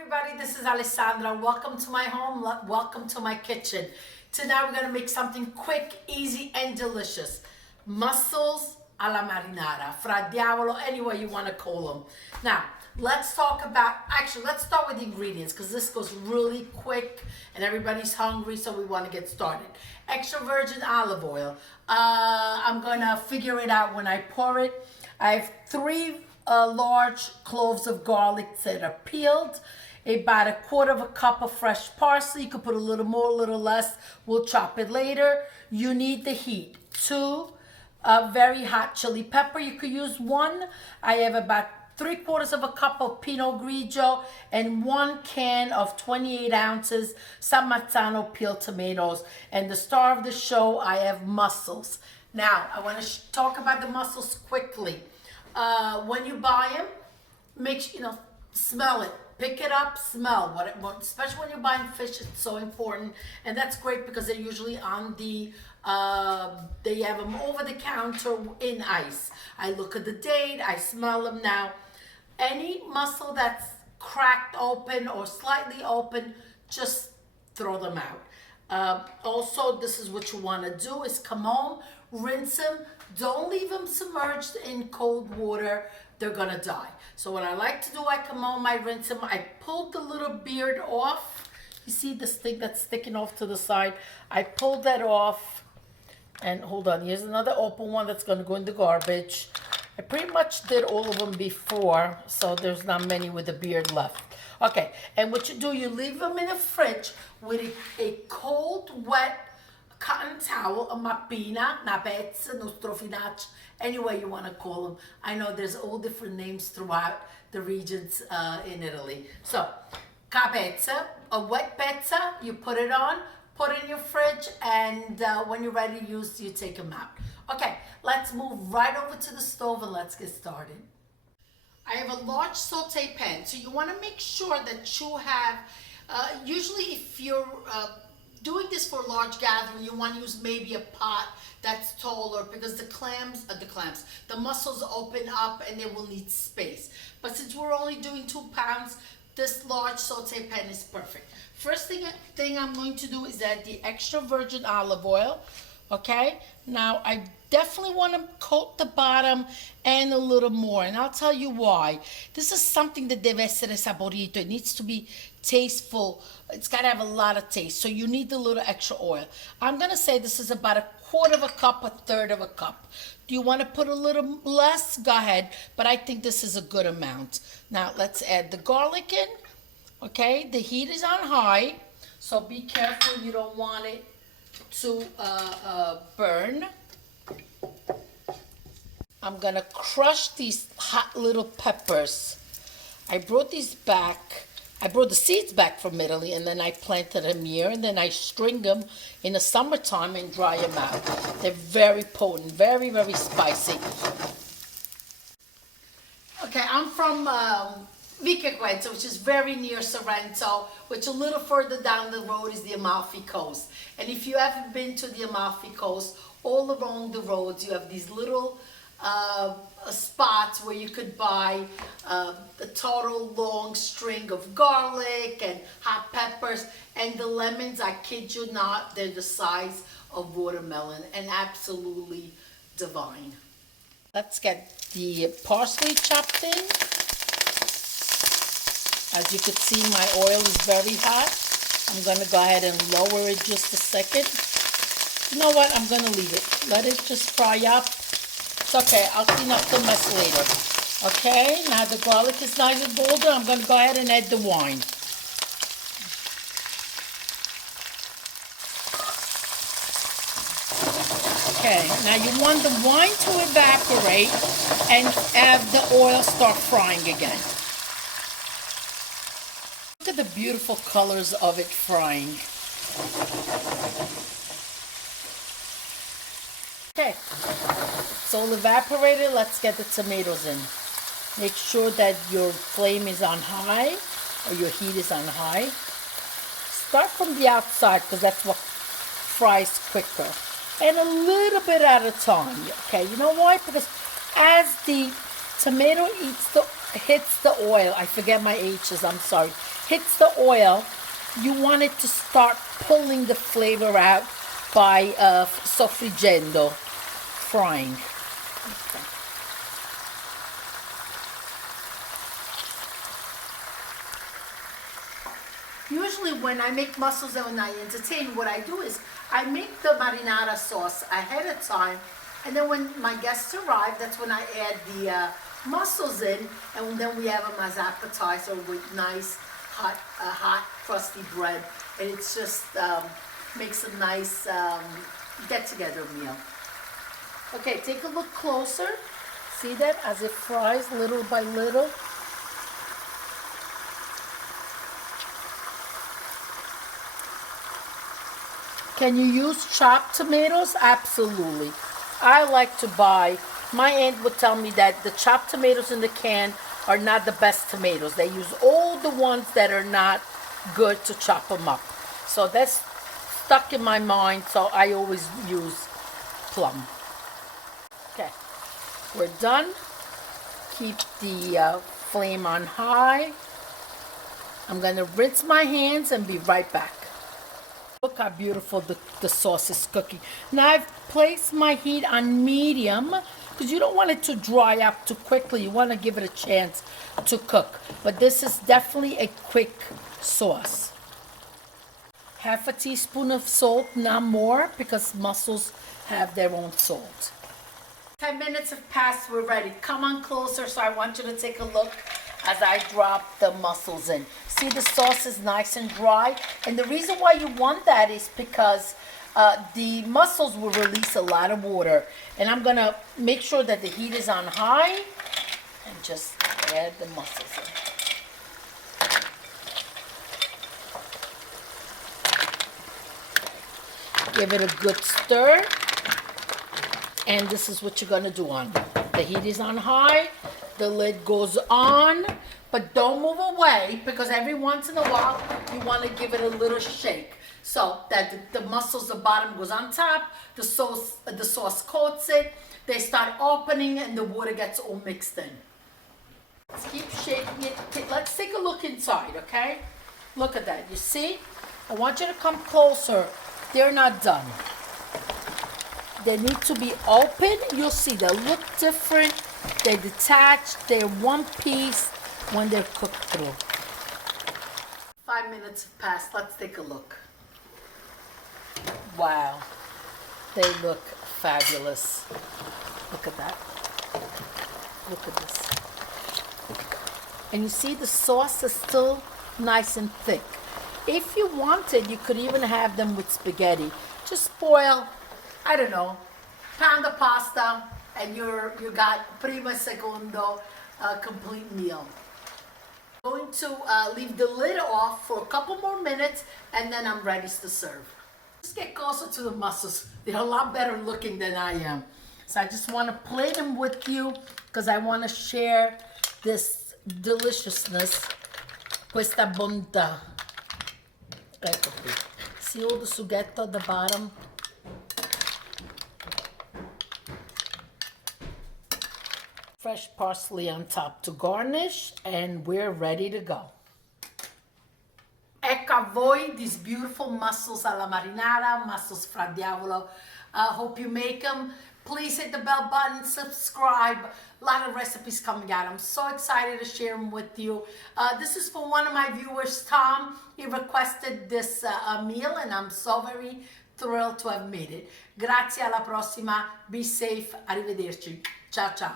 everybody, this is Alessandra. Welcome to my home, welcome to my kitchen. Tonight we're gonna make something quick, easy, and delicious. Mussels alla marinara, Fra Diavolo, any way you wanna call them. Now, let's start with the ingredients because this goes really quick and everybody's hungry, so we wanna get started. Extra virgin olive oil. I'm gonna figure it out when I pour it. I have three large cloves of garlic that are peeled, about 1/4 cup of fresh parsley. You could put a little more, a little less. We'll chop it later. You need the heat. 2 very hot chili pepper. You could use 1. I have about 3/4 cup of Pinot Grigio and 1 can of 28 ounces San Marzano peeled tomatoes. And the star of the show, I have mussels. Now, I want to talk about the mussels quickly. When you buy them, make sure, smell it. Pick it up, smell especially when you're buying fish. It's so important, and that's great because they're usually on the they have them over the counter in ice. I look at the date, I smell them. Now, any mussel that's cracked open or slightly open, just throw them out. Also, this is what you want to do is come home, rinse them. Don't leave them submerged in cold water. They're gonna die. So what I like to do, I come home, I rinse them. I pulled the little beard off. You see this thing that's sticking off to the side? I pulled that off. And hold on, here's another open one that's gonna go in the garbage. I pretty much did all of them before, so there's not many with the beard left. Okay, and what you do, you leave them in the fridge with a cold, wet cotton towel, a mappina, una pezza, uno strofinaccio, any way you want to call them. I know there's all different names throughout the regions in Italy. So, capezza, a wet pezza, you put it on, put it in your fridge, and when you're ready to use, you take them out. Okay, let's move right over to the stove and let's get started. I have a large saute pan, so you want to make sure that you have, usually if you're doing this for a large gathering, you want to use maybe a pot that's taller because the mussels open up and they will need space. But since we're only doing 2 pounds, this large saute pan is perfect. First thing I'm going to do is add the extra virgin olive oil. Okay, now I definitely want to coat the bottom and a little more, and I'll tell you why. This is something that deve essere saporito. It needs to be tasteful. It's got to have a lot of taste, so you need a little extra oil. I'm going to say this is about 1/4 cup, 1/3 cup. Do you want to put a little less? Go ahead, but I think this is a good amount. Now let's add the garlic in. Okay, the heat is on high, so be careful. You don't want it to burn. I'm gonna crush these hot little peppers. I brought these back. I brought the seeds back from Italy, and then I planted them here, and then I string them in the summertime and dry them out. They're very potent, very, very spicy. Okay, I'm from Vicequenza, which is very near Sorrento, which a little further down the road is the Amalfi Coast. And if you haven't been to the Amalfi Coast, all along the roads you have these little spots where you could buy a total long string of garlic and hot peppers, and the lemons, I kid you not, they're the size of watermelon and absolutely divine. Let's get the parsley chopped in. As you can see, my oil is very hot. I'm going to go ahead and lower it just a second. You know what? I'm going to leave it. Let it just fry up. It's okay. I'll clean up the mess later. Okay, now the garlic is nice and golden. I'm going to go ahead and add the wine. Okay, now you want the wine to evaporate and have the oil start frying again. Look at the beautiful colors of it frying. Okay, it's all evaporated. Let's get the tomatoes in. Make sure that your flame is on high or your heat is on high. Start from the outside because that's what fries quicker. And a little bit at a time. Okay, you know why? Because as the tomato eats the hits the oil, I forget my H's, I'm sorry, hits the oil, you want it to start pulling the flavor out by soffriggendo, frying. Okay. Usually when I make mussels and when I entertain, what I do is I make the marinara sauce ahead of time, and then when my guests arrive, that's when I add the mussels in, and then we have them as appetizer with nice hot crusty bread, and it's just makes a nice get-together meal. Okay, take a look closer. See that as it fries little by little? Can you use chopped tomatoes? Absolutely. I like to buy, my aunt would tell me that the chopped tomatoes in the can are not the best tomatoes. They use all the ones that are not good to chop them up. So that's stuck in my mind, so I always use plum. Okay, we're done. Keep the flame on high. I'm gonna rinse my hands and be right back. Look how beautiful the sauce is cooking. Now I've placed my heat on medium because you don't want it to dry up too quickly. You want to give it a chance to cook. But this is definitely a quick sauce. Half a teaspoon of salt, not more, because mussels have their own salt. 10 minutes have passed, we're ready. Come on closer so I want you to take a look as I drop the mussels in. See, the sauce is nice and dry, and the reason why you want that is because the mussels will release a lot of water, and I'm gonna make sure that the heat is on high and just add the mussels in. Give it a good stir, and this is what you're gonna do on. The heat is on high, the lid goes on, but don't move away because every once in a while you want to give it a little shake so that the mussels, the bottom goes on top, the sauce coats it, they start opening and the water gets all mixed in. Let's keep shaking it. Let's take a look inside, okay? Look at that, you see? I want you to come closer. They're not done. They need to be open. You'll see they look different. They're detached. They're one piece when they're cooked through. 5 minutes have passed. Let's take a look. Wow. They look fabulous. Look at that. Look at this. And you see the sauce is still nice and thick. If you wanted, you could even have them with spaghetti. Just boil, I don't know, pound of pasta, and you got primo e secondo complete meal. I'm going to leave the lid off for a couple more minutes, and then I'm ready to serve. Just get closer to the mussels. They're a lot better looking than I am. So I just want to plate them with you because I want to share this deliciousness, questa bontà. Ecco qui. See all the sughetto at the bottom? Fresh parsley on top to garnish, and we're ready to go. Ecco a voi these beautiful mussels alla marinara, Mussels Fra Diavolo. Hope you make them. Please hit the bell button, subscribe. A lot of recipes coming out. I'm so excited to share them with you. This is for one of my viewers, Tom. He requested this meal, and I'm so very thrilled to have made it. Grazie, alla prossima. Be safe. Arrivederci. Ciao, ciao.